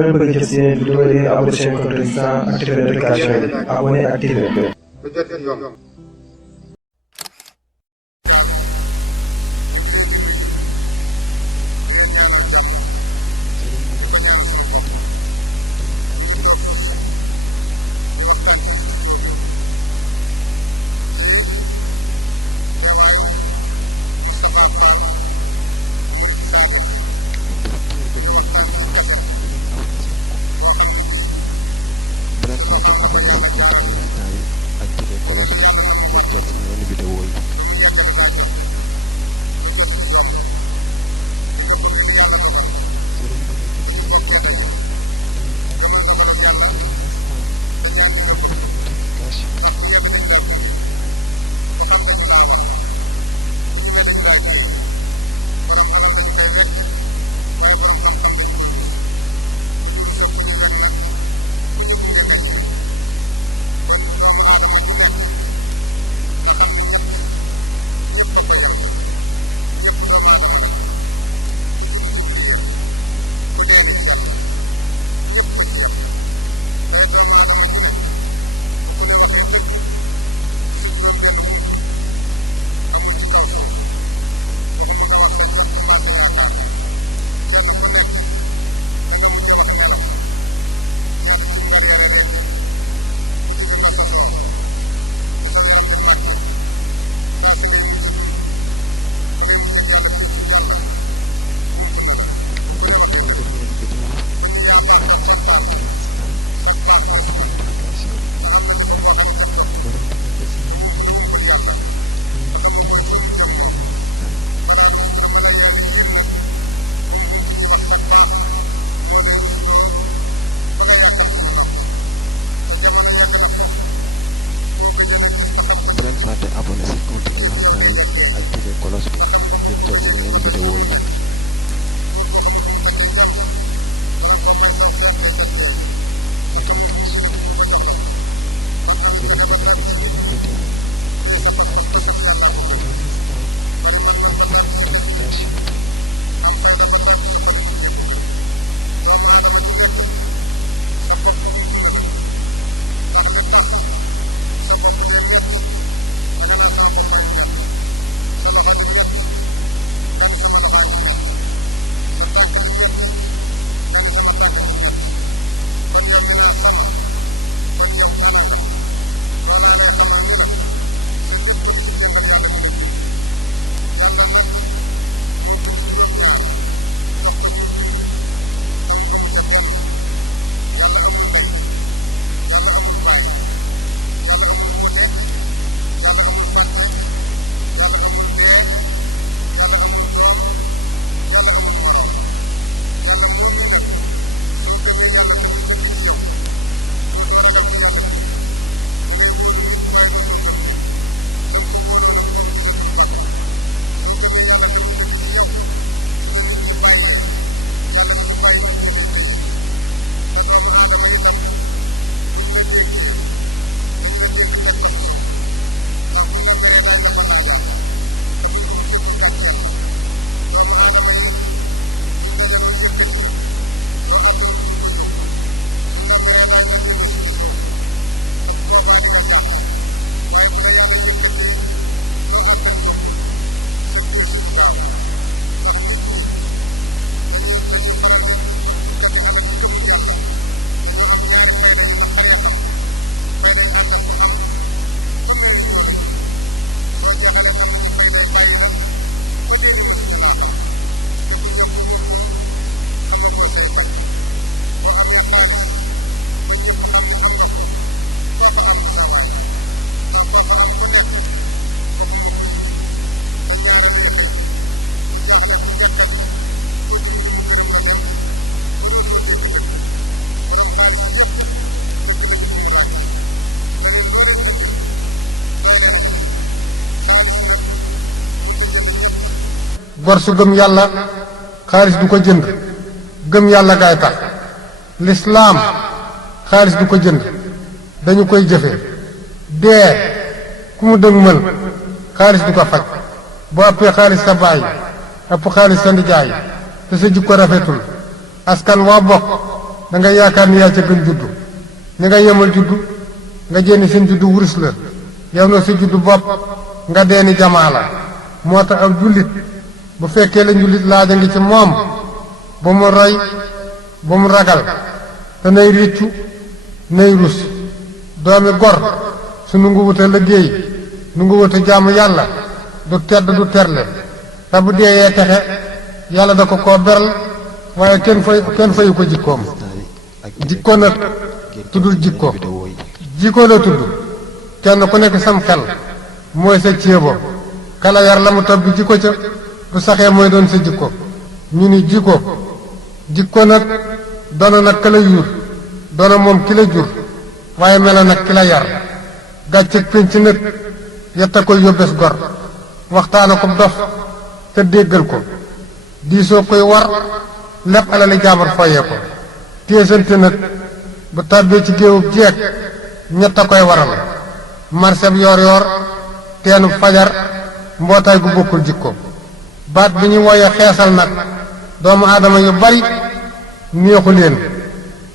ngeen bëgg jot seen vidéo yi abonné chaîne comme résistant activer notification yi abonné activer gor su gëm yàlla xaalis du ko jënd gëm yàlla gaay tax lislaam xaalis du ko jënd dañu koy jëfe dee ku mu dëgmal xaalis du ko faj bu ëppee xaalis sa baay ëpp xaalis sa ndijaay te sa jikko rafetul askan waa bokk da nga yaakaar ni yaa ca gën juddu ni nga yemal juddu nga jénni seen juddu wurus la yow na sa juddu bopp nga deeni jamaa la moo tax ab jullit bu fekkee la njullit laaja ngi ci moom ba mu roy ba mu ragal te nay réccu nay rus doomi gor su nu ngu wute liggéey nu ngu wute jaamu yàlla du tedd du terle te bu deeyee texe yàlla da ko koo beral waaye kenn fayu ko jikkoom jikko nag tuddul jikko jikko la tudd kenn ku nekk sam xel mooy sa ceebo kala yar la mu topp bi jikko ca bu saxee mooy doon sa jikko ñu ni jikko nag doona nag ka la yuur doona moom ki la jur waaye mela nag ki la yar gàcceeg pénc nag yetta koy yóbbes gor waxtaana ko dof te déggal ko diisoo koy war lépp alali jaamar foyee ko téesante nag bu tàbbee ci géewub jeeg ñett a koy waral marseb yoor yoor teenu fajar mbootaay gu bokkul jikko baat bi ñu woyee xeesal nag doomu aadama yu bari neexu leen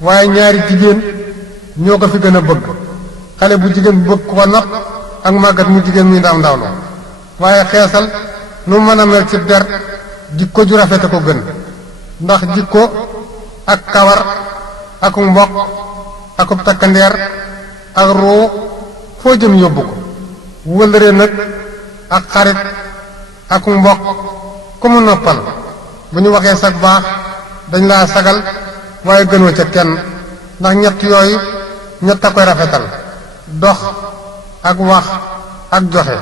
waaye ñaari jigéen ñoo ko fi gën a bëgg xale bu jigéen bu bëgg ko nopp ak màggat mu jigéen muy ndaw ndawlo waaye xeesal nu mën a mel ci der jikko ju rafete ko gën ndax jikko ak kawar ak mbokk akub takkandeer ak ruu foo jëm yóbbu ko wëllëre nag ak xarit ak mbokk ku mu noppal bu ñu waxee sag baax dañ laa sagal waaye gënoo ca kenn ndax ñett yooyu ñett a koy rafetal dox ak wax ak joxe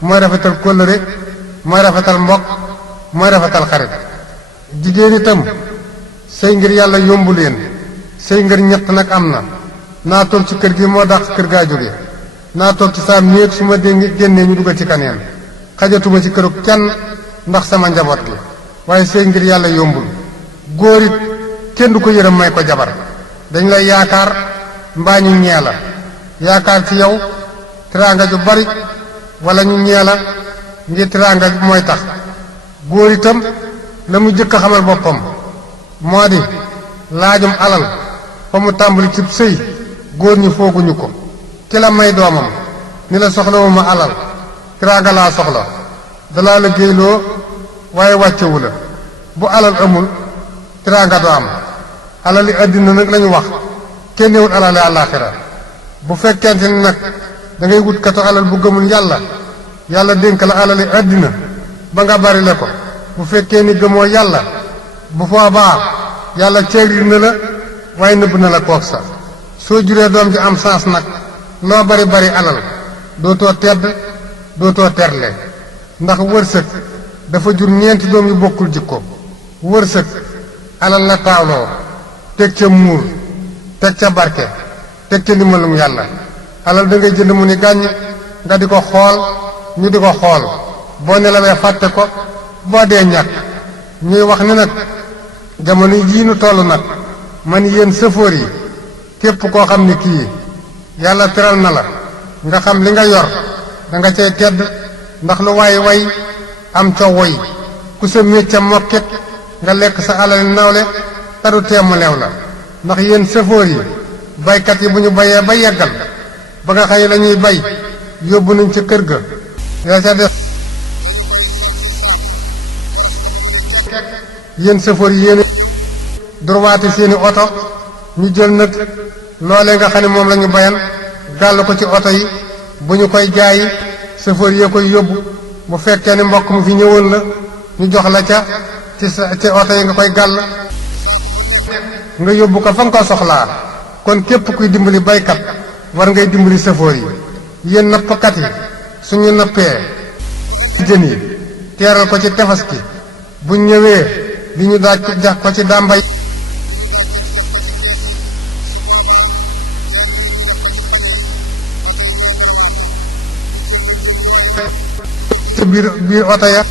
mooy rafetal kóllëre mooy rafetal mbokk mooy rafetal xarit jigéen itam sëy ngir yàlla yombu leen sëy ngir ñett nag am na naa toog ci kër gi moo dàq kër gaa jóge naa toog ci saa néeg su ma génnee ñu dugal ci kaneen xajatuma ci këru kenn ndax sama njaboot gi waaye sëy ngir yàlla yombul góor it kenn du ko yërëm may ko jabar dañ lay yaakaar mbaa ñu ñee la yaakaar ci yow teraanga ju bari wala ñu ñee la ngir teraanga mooy tax góor itam la mu jëkk a xamal boppam moo di laajum alal fa mu tàmbali cib sëy góor ñi fooguñu ko ki la may doomam ni la soxlawuma alal teraanga laa soxla dalaa la géyloo waaye wàccewu la bu alal amul teraanga du am alali àddina nag lañu wax kenn wut alali àllaaxira bu fekkente ni nag da ngay wut katu alal bu gëmul yàlla yàlla dénk la alali àddina ba nga bari le ko bu fekkee ni gëmoo yàlla bu boobaa yàlla ceegrir na la waaye nëbb na la kook sa soo juree doom ji am sens nag loo bari bari alal dootoo tedd dootoo terle ndax wërsëg dafa jur ñeenti doom yu bokkul jikko wërsëg alal la taawloo teg ca muur teg ca barke teg ca ndimbalum yàlla alal da ngay jënd mu ni gàññ nga di ko xool ñu di ko xool boo nelawee fàtte ko boo dee ñàkk ñuy wax ni nag jamono jii nu toll nag man yéen sëfoor yi képp koo xam ni kii yàlla teral na la nga xam li nga yor da nga cay tedd ndax lu waay way am ca woy ku sa mécca mokkit nga lekk sa alal nawle te du teemu leew la ndax yéen sëfoor yi baykat yi bu ñu bayee ba yeggal ba nga xëy la ñuy bay yóbbu nañ ca kër ga yaa ca des yéen sëfoor yi yéen durwaati seeni oto ñu jël nag loolee nga xam ne moom la ñu bayan gàll ko ci oto yi bu ñu koy jaayi sëfoor yee koy yóbbu bu fekkee ni mbokk mu fi ñëwoon la ñu jox la ca ci oto yi nga koy gàll nga yóbbu ko fa nga ko soxlaa kon képp kuy dimbali baykat war ngay dimbali sëfoor yi yéen nappkat yi suñu nappee jën yi teeral ko ci tefas ki buñ ñëwee li ñu daaj jax ko ci dàmbay ci biir oto ya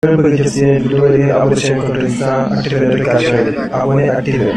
Vous pouvez abonner à la chaîne, activer la notification, abonner, activer.